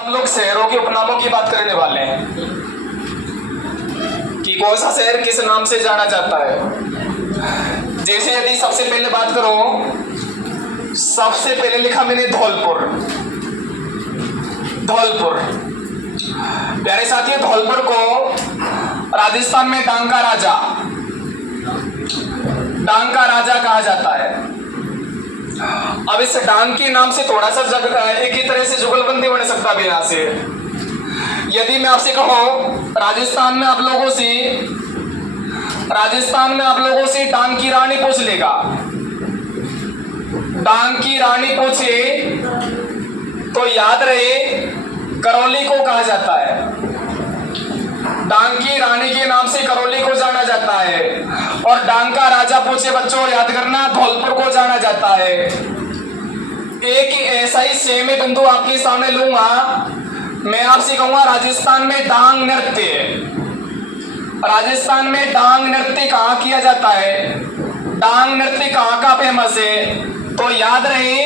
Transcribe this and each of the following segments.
हम लोग शहरों के उपनामों की बात करने वाले हैं कि कौन सा शहर किस नाम से जाना जाता है। जैसे यदि सबसे पहले बात करो, सबसे पहले लिखा मैंने धौलपुर। धौलपुर प्यारे साथियों, धौलपुर को राजस्थान में डांग का राजा, डांग का राजा कहा जाता है। अब इस डांग के नाम से थोड़ा सा एक ही तरह से जुगलबंदी बन सकता है यहां से। यदि मैं आपसे कहूं राजस्थान में आप लोगों से डांग की रानी पूछ लेगा, डांग की रानी पूछे तो याद रहे करौली को कहा जाता है। डांग की रानी के नाम से करौली को जाना जाता है। और डांग का राजा पूछे बच्चों याद करना, धौलपुर को जाना जाता है। एक ऐसा ही सेम बिंदु आपके सामने लूंगा, मैं आपसे कहूंगा राजस्थान में डांग नृत्य, राजस्थान में डांग नृत्य कहाँ किया जाता है, डांग नृत्य कहाँ का फेमस है, तो याद रहे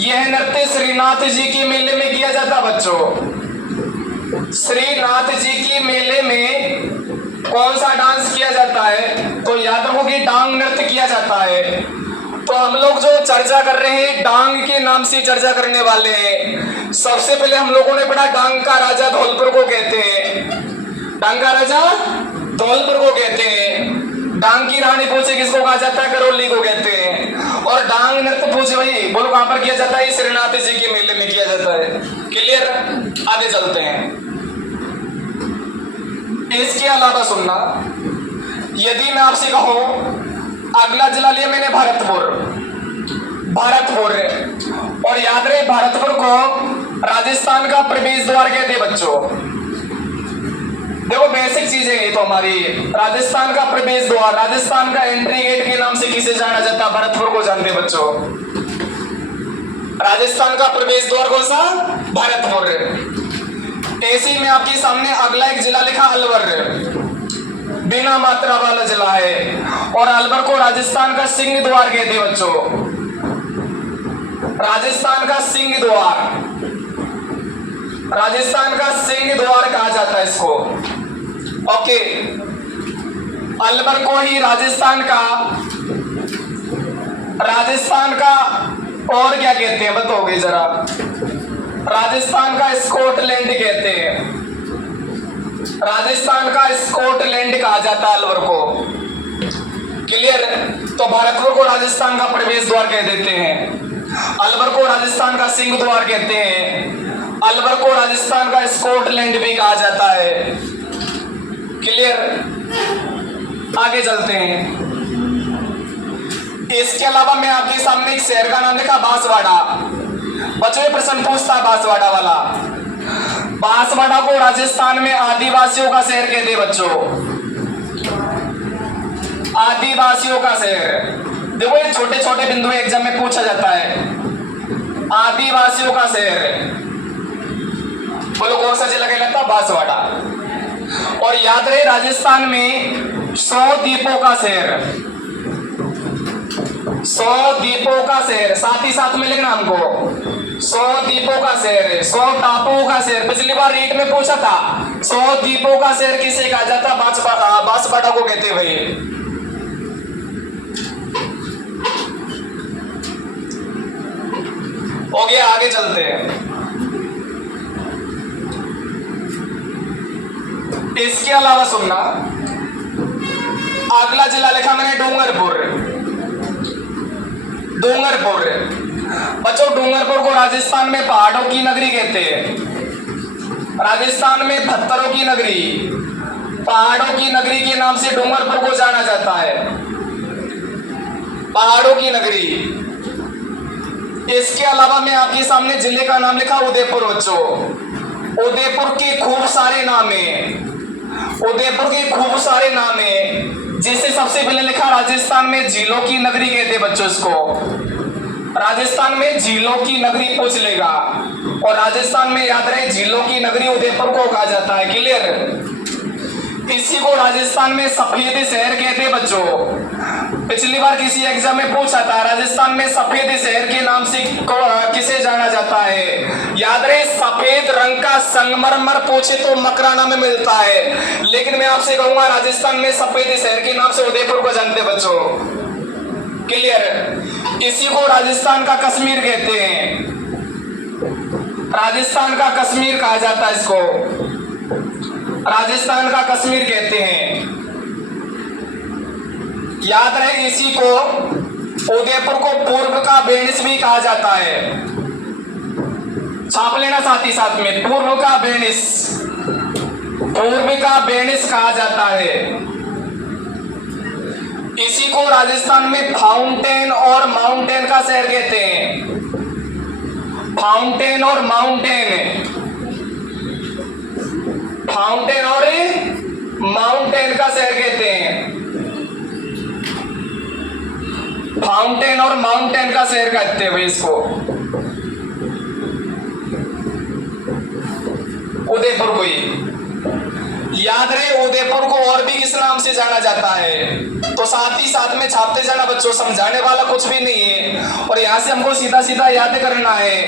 यह नृत्य श्रीनाथ जी के मेले में किया जाता। बच्चों श्रीनाथ जी की मेले में कौन सा डांस किया जाता है, तो याद रखो कि डांग नृत्य किया जाता है। तो हम लोग जो चर्चा कर रहे हैं डांग के नाम से चर्चा करने वाले हैं। सबसे पहले हम लोगों ने पढ़ा डांग का राजा धौलपुर को कहते हैं, डांग का राजा धौलपुर को कहते हैं। डांग की रानी पूछे किसको कहा जाता है, करौली को कहते हैं। और डांग नृत्य पूछे भाई बोलो कहां पर किया जाता है, श्रीनाथ जी के मेले में किया जाता है। क्लियर, आगे चलते हैं। इसके अलावा सुनना, यदि मैं आपसे कहूं अगला जिला लिया मैंने भरतपुर, भरतपुर, और याद रहे भरतपुर को राजस्थान का प्रवेश द्वार कहते हैं। बच्चों देखो बेसिक चीजें ये तो हमारी, राजस्थान का प्रवेश द्वार, राजस्थान का एंट्री गेट के नाम से किसे जाना जाता है, भरतपुर को जानते हैं बच्चों। राजस्थान का प्रवेश द्वार कौन सा, भरतपुर। ऐसे ही में आपके सामने अगला एक जिला लिखा अलवर, बिना मात्रा वाला जिला है। और अलवर को राजस्थान का सिंह द्वार कहते हैं बच्चों, राजस्थान का सिंह द्वार, राजस्थान का सिंह द्वार कहा जाता है इसको। ओके, अलवर को ही राजस्थान का और क्या कहते हैं बताओगे जरा, राजस्थान का स्कॉटलैंड कहते हैं, राजस्थान का स्कॉटलैंड कहा जाता है अलवर को। क्लियर, तो भरतपुर को राजस्थान का प्रवेश द्वार कह देते हैं, अलवर को राजस्थान का सिंह द्वार कहते हैं, अलवर को राजस्थान का स्कॉटलैंड भी कहा जाता है। क्लियर, आगे चलते हैं। इसके अलावा मैं आपके सामने एक शहर का नाम लिखा बांसवाड़ा। बच्चों ये प्रश्न पूछता है बांसवाड़ा वाला, बांसवाड़ा को राजस्थान में आदिवासियों का शहर कहते हैं बच्चों, आदिवासियों का शहर। देखो ये छोटे छोटे बिंदु एग्जाम में पूछा जाता है, आदिवासियों का शहर। बोलो कौन सा जिला कहलाता है, बांसवाड़ा। और याद रहे राजस्थान में 100 द्वीपों का शहर, 100 द्वीपों का शहर, साथ ही साथ में लिखना हमको 100 द्वीपों का शहर है, 100 टापुओं का शहर। पिछली बार रीट में पूछा था 100 द्वीपों का शहर किसे कहा जाता, बांसवाड़ा को कहते भाई। हो गया, आगे चलते हैं। इसके अलावा सुनना, अगला जिला लिखा मैंने डूंगरपुर, डूंगरपुर। बच्चों डूंगरपुर को राजस्थान में पहाड़ों की नगरी कहते हैं, राजस्थान में पत्थरों की नगरी, पहाड़ों की नगरी के नाम से डूंगरपुर को जाना जाता है, पहाड़ों की नगरी। इसके अलावा मैं आपके सामने जिले का नाम लिखा उदयपुर। बच्चों उदयपुर के खूब सारे नाम है, उदयपुर के खूब सारे नाम है। जिसे सबसे पहले लिखा राजस्थान में झीलों की नगरी कहते हैं बच्चों इसको, राजस्थान में झीलों की नगरी पूछ लेगा। और राजस्थान में याद रहे झीलों की नगरी उदयपुर को कहा जाता है। क्लियर, इसी को राजस्थान में सफेद शहर कहते हैं बच्चों। पिछली बार किसी एग्जाम में पूछा था राजस्थान में सफेद शहर के नाम से किसे जाना जाता है। याद रहे सफेद रंग का संगमरमर पूछे तो मकराना में मिलता है, लेकिन मैं आपसे कहूंगा राजस्थान में सफेद शहर के नाम से उदयपुर को जानते बच्चों। क्लियर। इसी को राजस्थान का कश्मीर कहते हैं, राजस्थान का कश्मीर कहा जाता है इसको, राजस्थान का कश्मीर कहते हैं। याद रहे इसी को उदयपुर को पूर्व का बेनिस भी कहा जाता है। छाप लेना साथ ही साथ में, पूर्व का बेनिस, पूर्व का बेनिस कहा जाता है। इसी को राजस्थान में फाउंटेन और माउंटेन का शहर कहते हैं। फाउंटेन और माउंटेन, फाउंटेन और माउंटेन का शहर कहते हैं। फाउंटेन और माउंटेन का शहर कहते हैं भाई इसको, उदयपुर को ही। याद रहे उदयपुर को और भी किस नाम से जाना जाता है, तो साथ ही साथ में छापते जाना बच्चों, समझाने वाला कुछ भी नहीं है और यहां से हमको सीधा सीधा याद करना है।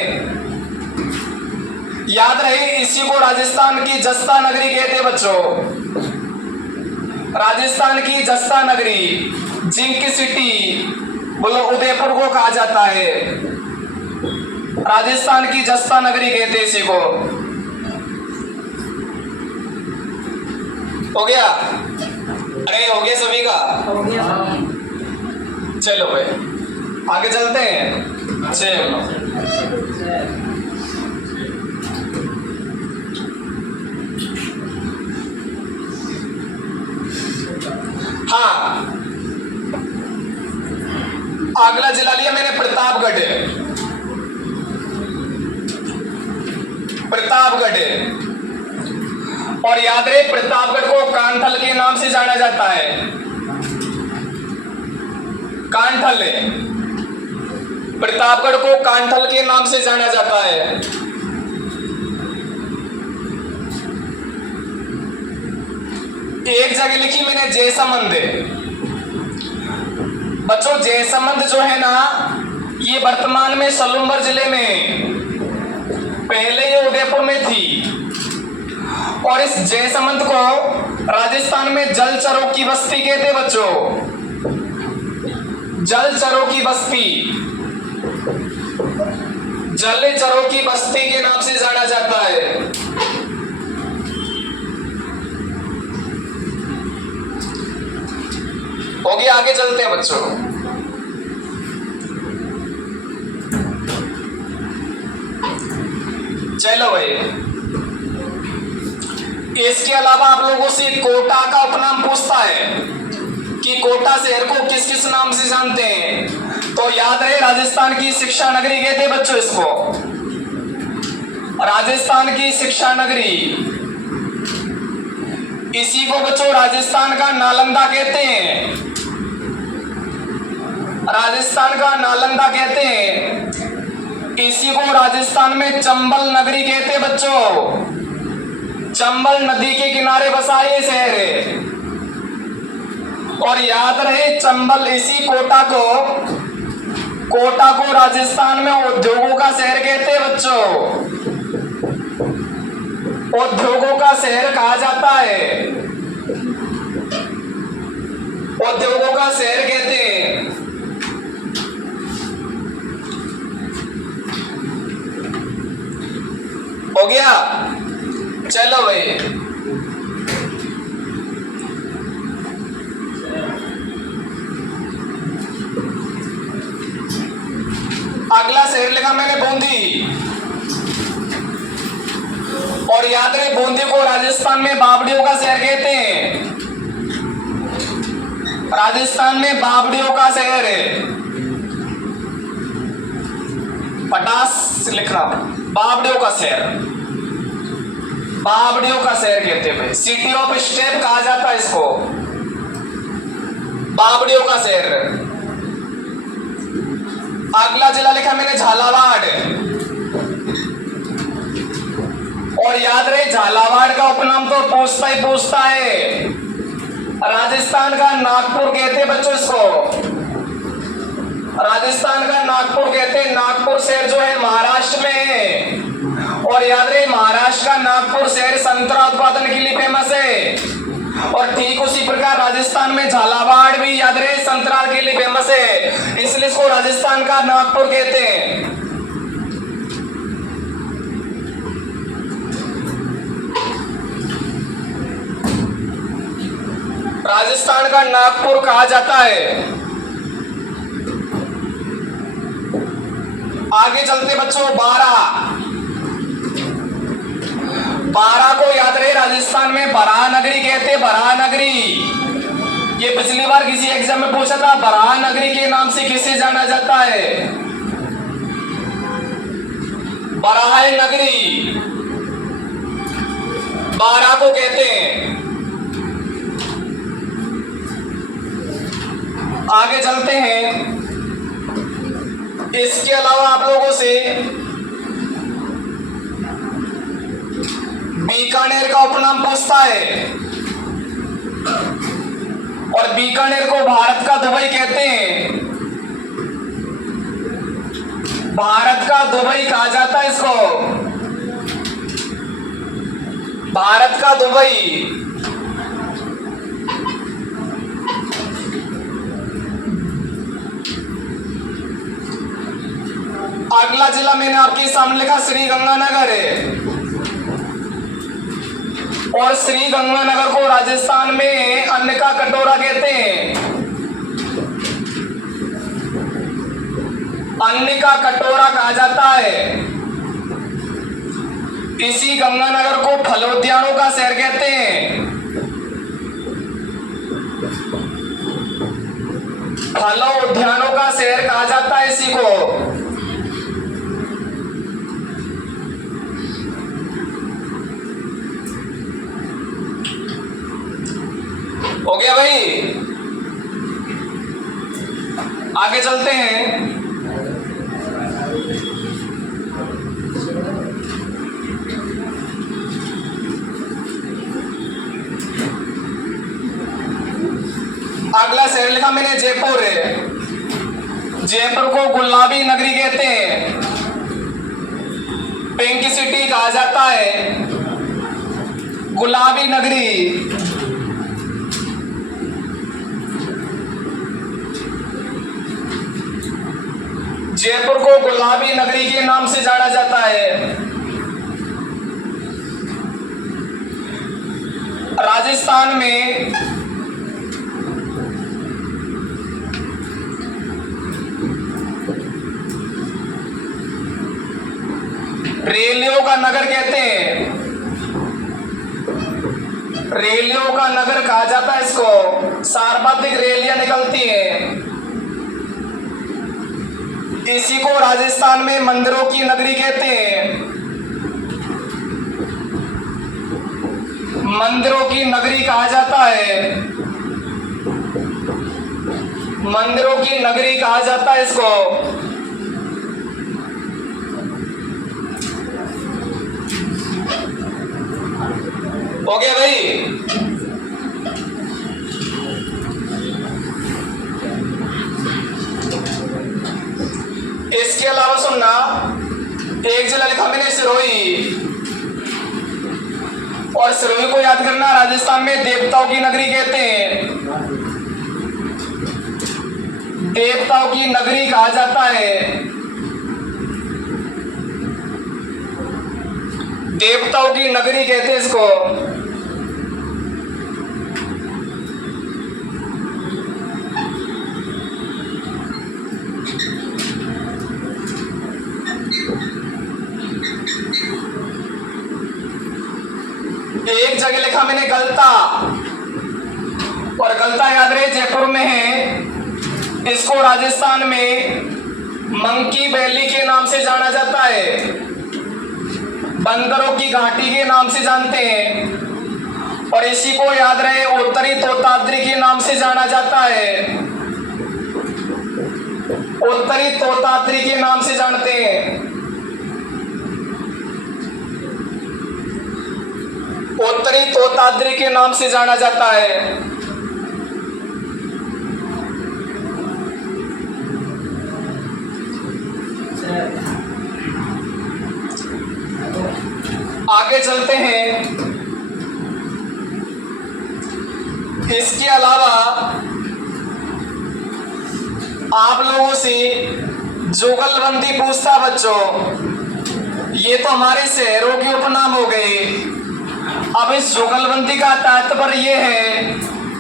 याद रहे इसी को राजस्थान की जस्ता नगरी कहते बच्चों, राजस्थान की जस्ता नगरी, जिंक सिटी बोलो उदयपुर को कहा जाता है। राजस्थान की जस्ता नगरी कहते इसी को। हो गया? अरे हो गया सभी का? हो गया। चलो भाई आगे चलते हैं। चलो हाँ, अगला जिला लिया मैंने प्रतापगढ़। प्रतापगढ़, और याद रहे प्रतापगढ़ को कांठल के नाम से जाना जाता है। कांठल, प्रतापगढ़ को कांठल के नाम से जाना जाता है। एक जगह लिखी मैंने जयसमंद। बच्चों जयसमंद जो है ना, ये वर्तमान में सलूम्बर जिले में, पहले ये उदयपुर में थी। और इस जयसमंद को राजस्थान में जलचरों की बस्ती कहते बच्चों, जलचरों की बस्ती, जलचरों की बस्ती के नाम से जाना जाता है। हो गया, आगे चलते हैं बच्चों। चलो भाई, इसके अलावा आप लोगों से कोटा का उपनाम पूछता है कि कोटा शहर को किस किस नाम से जानते हैं, तो याद रहे राजस्थान की शिक्षा नगरी कहते हैं बच्चों इसको, राजस्थान की शिक्षा नगरी। इसी को बच्चों राजस्थान का नालंदा कहते हैं, राजस्थान का नालंदा कहते हैं। इसी को राजस्थान में चंबल नगरी कहते हैं बच्चों, चंबल नदी के किनारे बसा ये शहर है। और याद रहे चंबल, इसी कोटा को राजस्थान में उद्योगों का शहर कहते हैं बच्चों, उद्योगों का शहर कहा जाता है, उद्योगों का शहर कहते हैं। हो गया? चलो भाई, अगला शहर लिखा मैंने बूंदी। और याद रहे बूंदी को राजस्थान में बावड़ियों का शहर कहते हैं, राजस्थान में बावड़ियों का शहर है। पटास लिखना, बावड़ियों का शहर, बावड़ियों का शहर कहते हैं भाई, सिटी ऑफ स्टेप कहा जाता है इसको, बावड़ियों का शहर। अगला जिला लिखा मैंने झालावाड़। और याद रहे झालावाड़ का उपनाम तो पूछता ही पूछता है। राजस्थान का नागपुर कहते बच्चों इसको, राजस्थान का नागपुर कहते। नागपुर शहर जो है महाराष्ट्र में है। और याद रहे महाराष्ट्र का नागपुर शहर संतरा उत्पादन के लिए फेमस है। और ठीक उसी प्रकार राजस्थान में झालावाड़ भी याद रहे संतरा के लिए फेमस है, इसलिए इसको राजस्थान का नागपुर कहते हैं। राजस्थान का नागपुर कहा जाता है। आगे चलते बच्चों, बारा को याद रहे राजस्थान में बराहनगरी कहते। बराहनगरी, ये पिछली बार किसी एग्जाम में पूछा था, बराहनगरी के नाम से किसे जाना जाता है? बराहनगरी बारा को कहते हैं। आगे चलते हैं। इसके अलावा आप लोगों से बीकानेर का उपनाम पूछता है। और बीकानेर को भारत का दुबई कहते हैं। भारत का दुबई कहा जाता है इसको, भारत का दुबई। अगला जिला मैंने आपके सामने लिखा श्री गंगानगर है। और श्री गंगानगर को राजस्थान में अन्न का कटोरा कहते हैं। अन्न का कटोरा कहा जाता है। इसी गंगानगर को फलोद्यानों का शहर कहते हैं। फलों उद्यानों का शहर कहा जाता है इसी को। हो गया भाई। आगे चलते हैं। अगला शहर लिखा मैंने जयपुर है। जयपुर को गुलाबी नगरी कहते हैं। पिंक सिटी कहा जाता है, गुलाबी नगरी। जयपुर को गुलाबी नगरी के नाम से जाना जाता है। राजस्थान में रेलियों का नगर कहते हैं। रेलियों का नगर कहा जाता है इसको। सर्वाधिक रेलियां निकलती हैं। इसी को राजस्थान में मंदिरों की नगरी कहते हैं। मंदिरों की नगरी कहा जाता है। मंदिरों की नगरी कहा जाता है इसको। हो गया भाई। इसके अलावा सुनना, एक जिला लिखा मैंने सिरोही। और सिरोही को याद करना, राजस्थान में देवताओं की नगरी कहते हैं। देवताओं की नगरी कहा जाता है। देवताओं की नगरी कहते हैं इसको। एक जगह लिखा मैंने गलता। और गलता याद रहे जयपुर में है। इसको राजस्थान में मंकी वैली के नाम से जाना जाता है। बंदरों की घाटी के नाम से जानते हैं। और इसी को याद रहे उत्तरी तोताद्री के नाम से जाना जाता है। उत्तरी तोताद्री के नाम से जानते हैं। उत्तरी तोताद्री के नाम से जाना जाता है। आगे चलते हैं। इसके अलावा आप लोगों से जुगलबंदी पूछता बच्चों, ये तो हमारे शहरों के उपनाम हो गए। अब इस जुगलबंदी का तात्पर्य ये है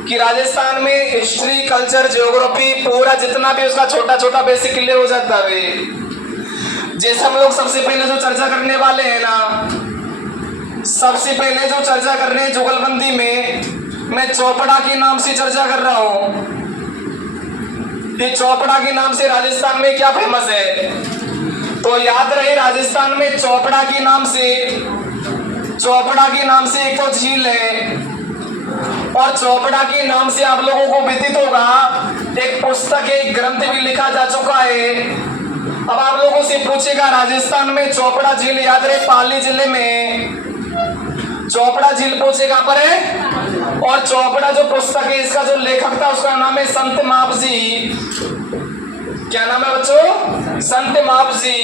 कि राजस्थान में हिस्ट्री, कल्चर, ज्योग्राफी पूरा जितना भी उसका छोटा छोटा बेसिक क्लियर हो जाता है। जैसे हम लोग सबसे पहले जो चर्चा करने वाले हैं ना, सबसे पहले जो चर्चा कर रहे हैं जुगलबंदी में, मैं चौपड़ा के नाम से चर्चा कर रहा हूं। ये चौपड़ा के नाम से राजस्थान में क्या फेमस है? तो याद रहे, राजस्थान में चौपड़ा के नाम से एक तो झील है, और चौपड़ा के नाम से आप लोगों को विदित होगा एक पुस्तक, एक ग्रंथ भी लिखा जा चुका है। अब आप लोगों से पूछेगा राजस्थान में चौपड़ा झील, याद रहे पाली जिले में चौपड़ा झील पूछेगा पर है। और चौपड़ा जो पुस्तक है, इसका जो लेखक था उसका नाम है संत मापजी। क्या नाम है बच्चों? संत मापजी।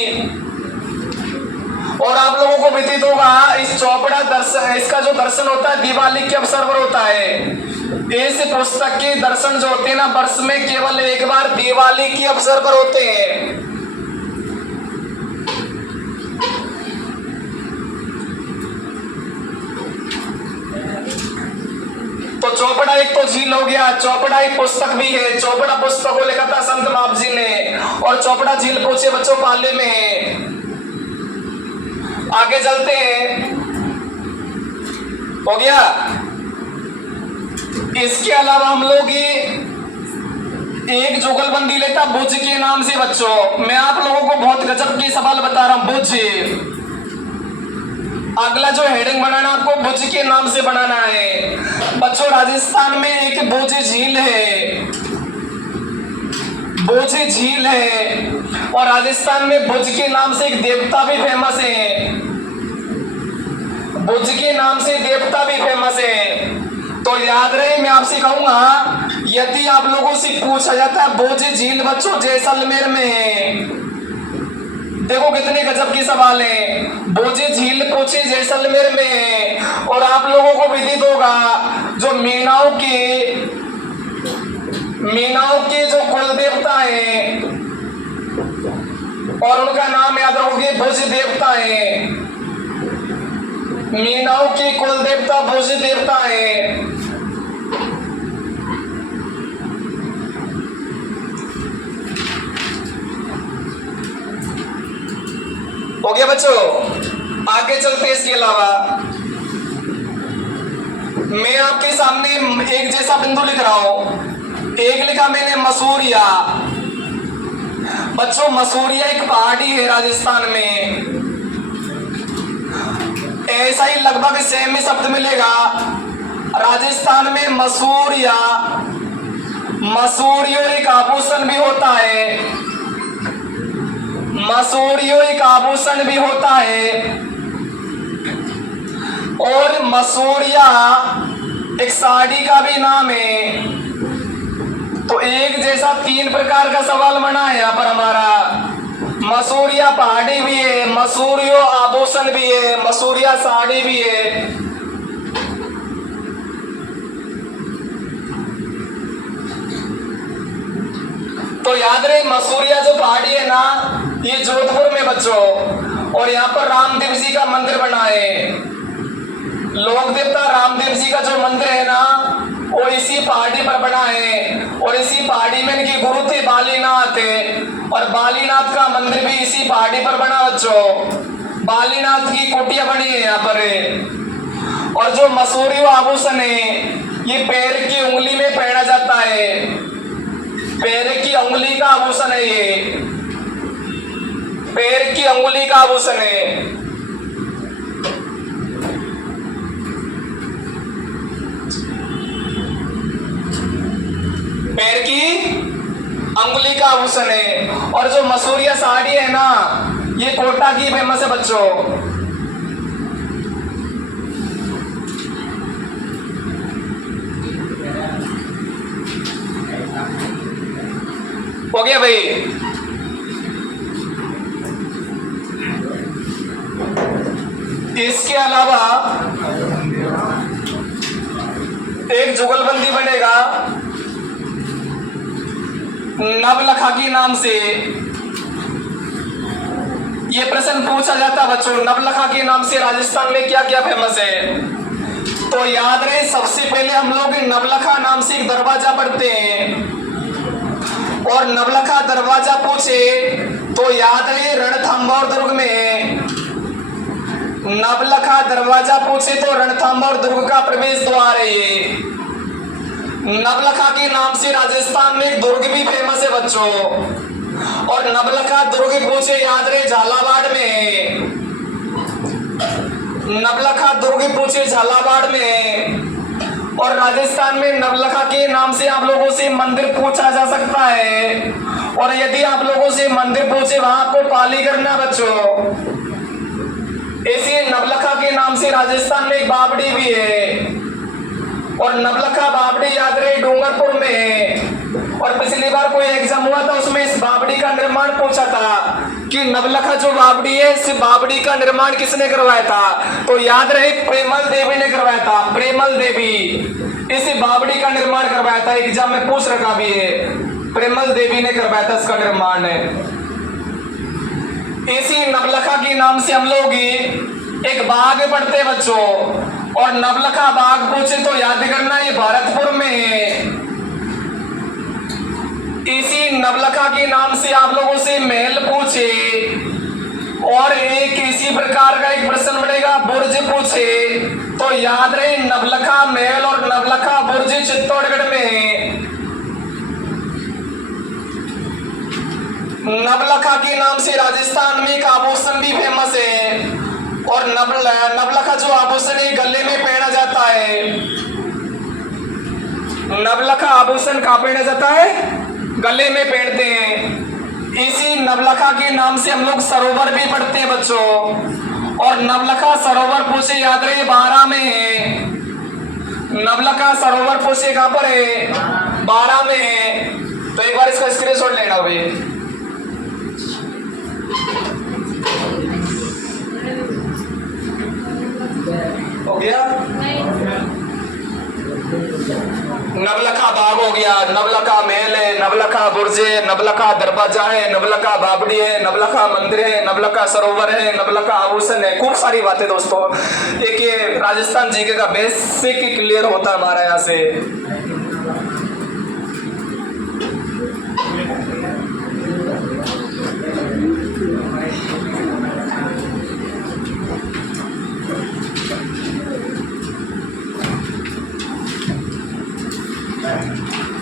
और आप लोगों को विदित होगा इस चौपड़ा दर्शन, इसका जो दर्शन होता है दिवाली के अवसर पर होता है। इस पुस्तक के दर्शन जो होते हैं ना, वर्ष में केवल एक बार दिवाली के अवसर पर होते हैं। तो चौपड़ा एक तो झील हो गया, चौपड़ा एक पुस्तक भी है। चौपड़ा पुस्तक को लिखा था संत मापजी ने, और चौपड़ा झील पूछे बच्चों पाले में है। आगे चलते हैं, हो गया। इसके अलावा हम लोग एक जुगलबंदी लेता भुज के नाम से। बच्चों मैं आप लोगों को बहुत गजब के सवाल बता रहा हूं। भुज, अगला जो हेडिंग बनाना आपको भुज के नाम से बनाना है। बच्चों राजस्थान में एक भुज झील है, भुज झील है, और राजस्थान में भुज के नाम से एक देवता भी फेमस है। भुज के नाम से देवता भी फेमस है। तो याद रहे, मैं आपसे कहूंगा यदि आप लोगों से पूछा जाता है भुज झील बच्चों जैसलमेर में है, देखो कितने गजब के सवाल हैं। भुज झील पूछे जैसलमेर में है। और आप लोगों को विदित होगा जो मीनाओं के जो कुल देवता है, और उनका नाम याद रखोगे भुज देवता है। मीनाओं के कुल देवता भुज देवता है। हो गया बच्चों। आगे चलते हैं। इसके अलावा मैं आपके सामने एक जैसा बिंदु लिख रहा हूं। एक लिखा मैंने मसूरिया। बच्चों मसूरिया एक पहाड़ी है राजस्थान में। ऐसा ही लगभग सेम ही शब्द मिलेगा राजस्थान में मसूरिया। मसूरियो एक आभूषण भी होता है, मसूरियो एक आभूषण भी होता है। और मसूरिया एक साड़ी का भी नाम है। तो एक जैसा तीन प्रकार का सवाल बना है यहाँ पर हमारा। मसूरिया पहाड़ी भी है, मसूरियो आभूषण भी है, मसूरिया साड़ी भी है। तो याद रहे मसूरिया जो पहाड़ी है ना, ये जोधपुर में बच्चों। और यहाँ पर रामदेव जी का मंदिर बना है। लोक देवता रामदेव जी का जो मंदिर है ना, वो इसी पहाड़ी पर बना है। और इसी पहाड़ी में इनके गुरु थे बालीनाथ, और बालीनाथ का मंदिर भी इसी पहाड़ी पर बना बच्चों। बालीनाथ की कुटिया बनी है यहाँ पर। और जो मसूरी आभूषण है, ये पैर की उंगली में पहना जाता है। पैर की उंगली का आभूषण है ये, पैर की उंगली का आभूषण है। पैर की अंगुली का आभूषण है। और जो मसूरिया साड़ी है ना, ये कोटा की फेमस है बच्चों। नवलखा के नाम से ये प्रश्न पूछा जाता है बच्चों, नवलखा के नाम से राजस्थान में क्या क्या फेमस है? तो याद रहे, सबसे पहले हम लोग नवलखा नाम से एक दरवाजा पढ़ते हैं, और नवलखा दरवाजा पूछे तो याद रहे रणथंभौर दुर्ग में। नवलखा दरवाजा पूछे तो रणथंभौर दुर्ग का प्रवेश द्वार है ये। नवलखा के नाम से राजस्थान में एक दुर्ग भी फेमस है बच्चों, और नवलखा दुर्ग पूछे याद रहे झालावाड़ में। नवलखा दुर्ग पूछे झालावाड़ में। और राजस्थान में नवलखा के नाम से आप लोगों से मंदिर पूछा जा सकता है, और यदि आप लोगों से मंदिर पूछे वहां आपको पाली करना बच्चों। ऐसे नवलखा के नाम से राजस्थान में एक बावड़ी भी है, और नवलखा बावड़ी याद रहे डूंगरपुर में है। और पिछली बार कोई एग्जाम हुआ था उसमें इस बावड़ी का निर्माण पूछा था कि नवलखा जो बावड़ी है इस बावड़ी का निर्माण किसने करवाया था? तो याद रहे प्रेमल देवी ने करवाया था। प्रेमल देवी इस बावड़ी का निर्माण करवाया था, एग्जाम में पूछ रखा भी है, प्रेमल देवी ने करवाया था इसका निर्माण है। इसी नवलखा के नाम से हम लोग एक बाग पढ़ते बच्चों, और नवलखा बाग पूछे तो याद करना ये भरतपुर में है। इसी नवलखा के नाम से आप लोगों से महल पूछे, और एक इसी प्रकार का एक प्रश्न बनेगा बुर्ज पूछे तो याद रहे नवलखा महल और नवलखा बुर्ज चित्तौड़गढ़ में है। नवलखा के नाम से राजस्थान में एक आभूषण भी फेमस है, और नवलखा जो आभूषण है गले में पहना जाता है। नवलखा आभूषण कहाँ पहना जाता है? गले में पहनते हैं। इसी नवलखा के नाम से हम लोग सरोवर भी पढ़ते हैं बच्चों, और नवलखा सरोवर पूछे याद रहे बारा में है। नवलखा सरोवर पूछे कहाँ पर है? बारा में है। तो एक बार इसका स्क्रीनशॉट लेना भाई। हो गया? नवलखा बाग हो गया, नवलखा महल है, नवलखा बुर्ज है, नवलखा दरवाजा है, नवलखा बावड़ी है, नवलखा मंदिर है, नवलखा सरोवर है, नवलखा आभूषण है। खूब सारी बातें दोस्तों, एक ये राजस्थान जीके का बेसिक क्लियर होता है हमारा यहाँ से।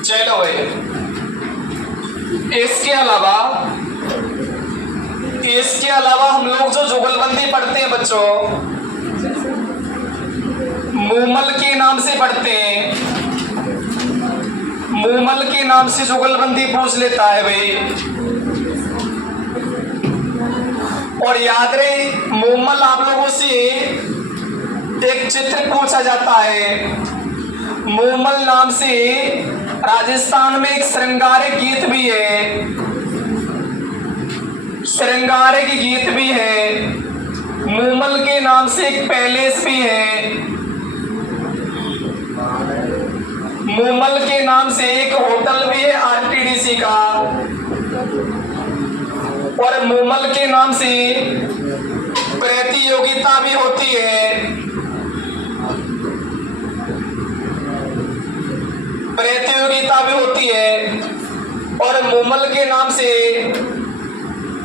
चलो भाई, इसके अलावा हम लोग जो जुगलबंदी पढ़ते हैं बच्चों, मूमल के नाम से पढ़ते हैं। मूमल के नाम से जुगलबंदी पूछ लेता है भाई। और याद रहे मूमल आप लोगों से एक चित्र पूछा जाता है। मूमल नाम से राजस्थान में एक श्रृंगारिक गीत भी है। श्रृंगारिक गीत भी है। मूमल के नाम से एक पैलेस भी है। मूमल के नाम से एक होटल भी है आरटीडीसी का। और मूमल के नाम से प्रतियोगिता भी होती है। प्रतियोगिता भी होती है। और मूमल के नाम से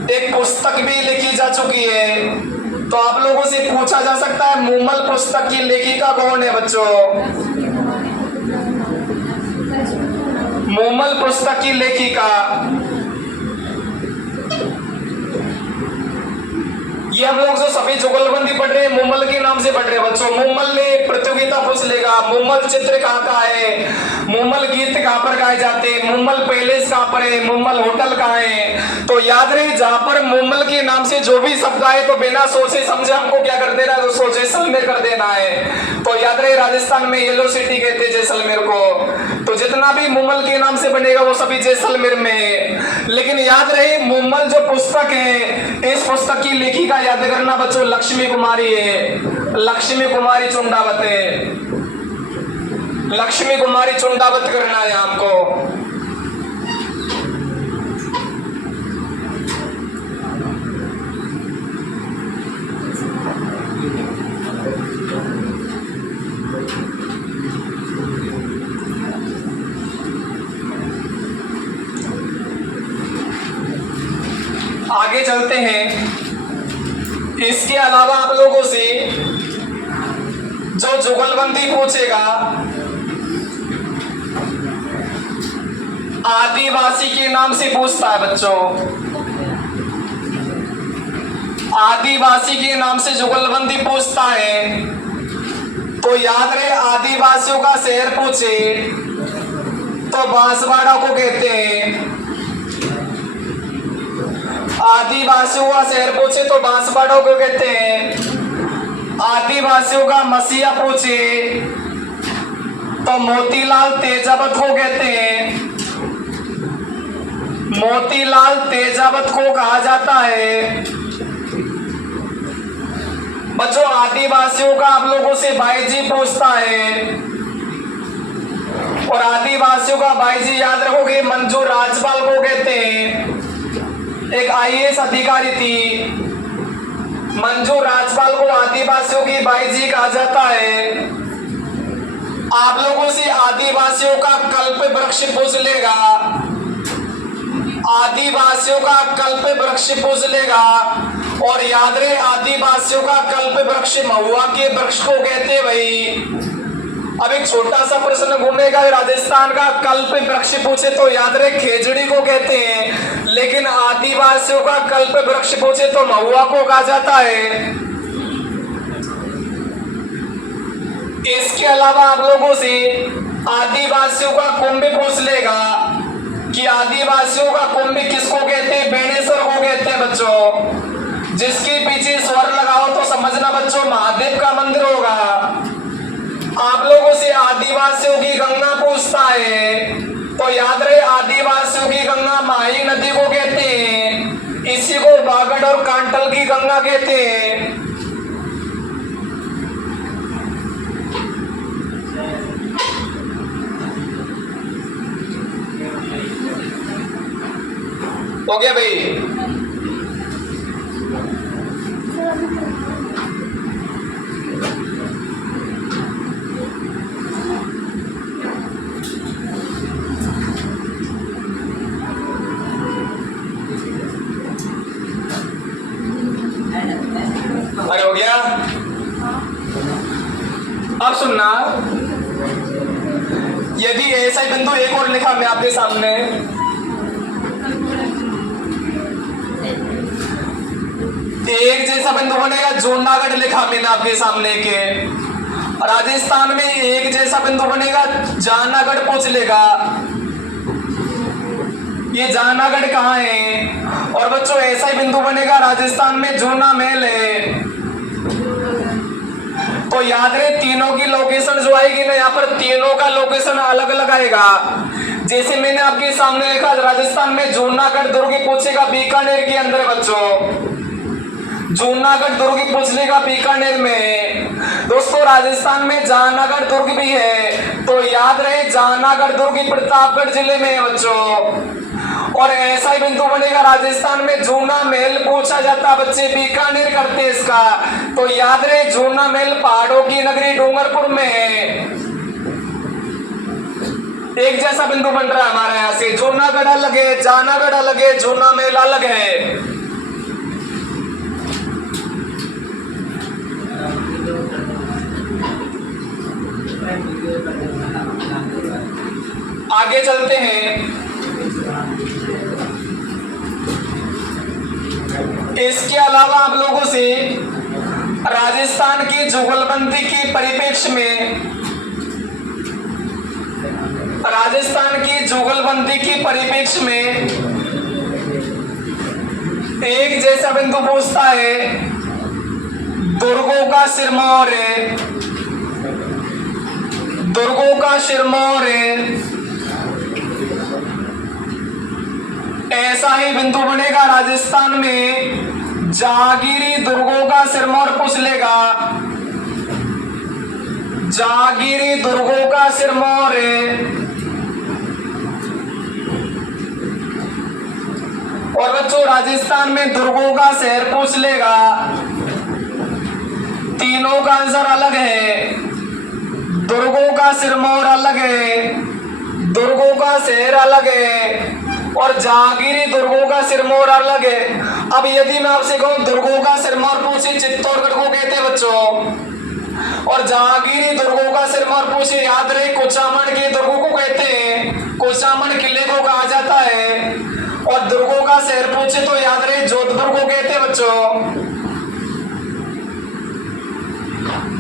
एक पुस्तक भी लिखी जा चुकी है। तो आप लोगों से पूछा जा सकता है मूमल पुस्तक की लेखिका कौन है बच्चों? मूमल पुस्तक की लेखिका ये हम लोग जो सभी जुगलबंदी पढ़ रहे हैं मूमल के नाम से पढ़ रहे हैं बच्चों। मूमल ने प्रतियोगिता पूछ लेगा, मूमल चित्र कहाँ का है, मूमल गीत कहाँ पर गाए जाते हैं, मूमल पैलेस कहाँ पर है, मूमल होटल कहाँ है। तो याद रहे जहाँ पर मूमल के नाम से जो भी शब्द आए तो बिना सोचे समझे हमको क्या कर देना है, तो सोचे जैसलमेर कर देना है। तो याद रहे राजस्थान में येलो सिटी कहते हैं जैसलमेर को। तो जितना भी मूमल के नाम से बनेगा वो सभी जैसलमेर में है। लेकिन याद रहे मूमल जो पुस्तक है, इस पुस्तक की लेखिका याद करना बच्चों लक्ष्मी कुमारी है। लक्ष्मी कुमारी चुंडावत है। लक्ष्मी कुमारी चुंडावत करना है आपको। चलते हैं। इसके अलावा आप लोगों से जो जुगलबंदी पूछेगा, आदिवासी के नाम से पूछता है बच्चों। आदिवासी के नाम से जुगलबंदी पूछता है तो याद रहे, आदिवासियों का शहर पूछे तो बांसवाड़ा को कहते हैं। आदिवासियों का शहर पूछे तो बांसवाड़ा को कहते हैं। आदिवासियों का मसीहा पूछे तो मोतीलाल तेजावत को कहते हैं। मोतीलाल तेजावत को कहा जाता है। बच्चों आदिवासियों का आप लोगों से भाई जी पूछता है, और आदिवासियों का भाई जी याद रखोगे मंजू राजपाल को कहते हैं। एक आईएएस अधिकारी थी, मंजू राजपाल को आदिवासियों की भाई जी कहा जाता है। आप लोगों से आदिवासियों का कल्प वृक्ष पूछ लेगा। आदिवासियों का कल्प वृक्ष पूछ लेगा, और याद रहे आदिवासियों का कल्प वृक्ष महुआ के वृक्ष को कहते भाई। अब एक छोटा सा प्रश्न घूमेगा, राजस्थान का कल्प वृक्ष पूछे तो याद रहे खेजड़ी को कहते हैं, लेकिन आदिवासियों का कल्प वृक्ष पूछे तो महुआ को कहा जाता है। इसके अलावा आप लोगों से आदिवासियों का कुंभ पूछ लेगा कि आदिवासियों का कुंभ किसको कहते हैं? बेणेश्वर को कहते हैं बच्चों। जिसके पीछे स्वर लगाओ तो समझना बच्चों महादेव का मंदिर होगा। आप लोगों से आदिवासियों की गंगा पूछता है तो याद रहे आदिवासियों की गंगा माही नदी को कहते हैं। इसी को बागड़ और कांटल की गंगा कहते हैं। हो गया भाई। अरे हो गया। अब सुनना, यदि ऐसा ही बिंदु एक और लिखा मैं आपके सामने, एक जैसा बिंदु बनेगा जूनागढ़ लिखा मैंने आपके सामने के। राजस्थान में एक जैसा बिंदु बनेगा जानागढ़ पूछ लेगा। ये जानागढ़ कहाँ है? और बच्चों ऐसा ही बिंदु बनेगा राजस्थान में जूना महल है। तो याद रहे तीनों की लोकेशन जो आएगी ना, यहाँ पर तीनों का लोकेशन अलग अलग आएगा। जैसे मैंने आपके सामने लिखा राजस्थान में जूनागढ़ दुर्ग पूछेगा बीकानेर के अंदर बच्चों। जूनागढ़ दुर्ग पूछ लेगा बीकानेर में। दोस्तों राजस्थान में जहानागढ़ दुर्ग भी है, तो याद रहे जहानागढ़ दुर्ग प्रतापगढ़ जिले में है बच्चों। और ऐसा ही बिंदु बनेगा राजस्थान में जूना महल पूछा जाता बच्चे, बीकानेर करते इसका, तो याद रहे जूना महल पहाड़ों की नगरी डूंगरपुर में है। एक जैसा बिंदु बन रहा है हमारे यहाँ से। जूनागढ़ अलग है, जहानागढ़ अलग है, जूना महल अलग है। आगे चलते हैं। इसके अलावा आप लोगों से राजस्थान की जुगलबंदी के परिप्रेक्ष्य में, राजस्थान की जुगलबंदी के परिप्रेक्ष्य में एक जैसा बिंदु पूछता है, दुर्गों का सिरमौर है। दुर्गों का सिरमौर है। ऐसा ही बिंदु बनेगा राजस्थान में जहांगीरी दुर्गों का सिरमौर पूछ लेगा। जहांगीरी दुर्गों का सिरमौर है। और बच्चों राजस्थान में दुर्गों का शहर पूछ लेगा। तीनों का आंसर अलग है। दुर्गों का सिरमौर अलग है, दुर्गों का शहर अलग है, और जहांगीरी दुर्गों का सिरमौर अलग है। अब यदि मैं आपसे कहूं दुर्गों का सिरमौर पूछे चित्तौड़गढ़ को कहते हैं बच्चों, और जहांगीरी दुर्गों का सिरमौर पूछे याद रहे कुचामन के दुर्गों को कहते हैं, कुचामन किले को कहा जाता है। और दुर्गों का शहर पूछे तो याद रहे जोधपुर को कहते हैं बच्चों,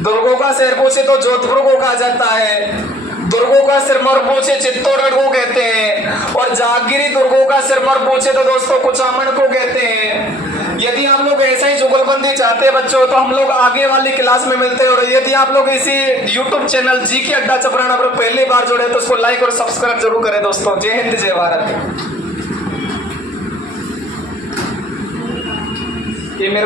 दुर्गों का शहर पूछे तो जोधपुर को कहा जाता है। दुर्गों का सिरमौर पूछे चित्तौड़गढ़ को कहते हैं, और जहांगीरी दुर्गों का सिरमौर पूछे तो दोस्तों कुचामन को कहते हैं। यदि आप लोग ऐसा ही जुगलबंदी चाहते हैं बच्चों तो हम लोग आगे वाली क्लास में मिलते हैं। और यदि आप लोग इसी YouTube चैनल जी के अड्डा चपराना पर पहली बार जुड़े तो उसको लाइक और सब्सक्राइब जरूर करें दोस्तों। जय हिंद जय भारत। ये मेरे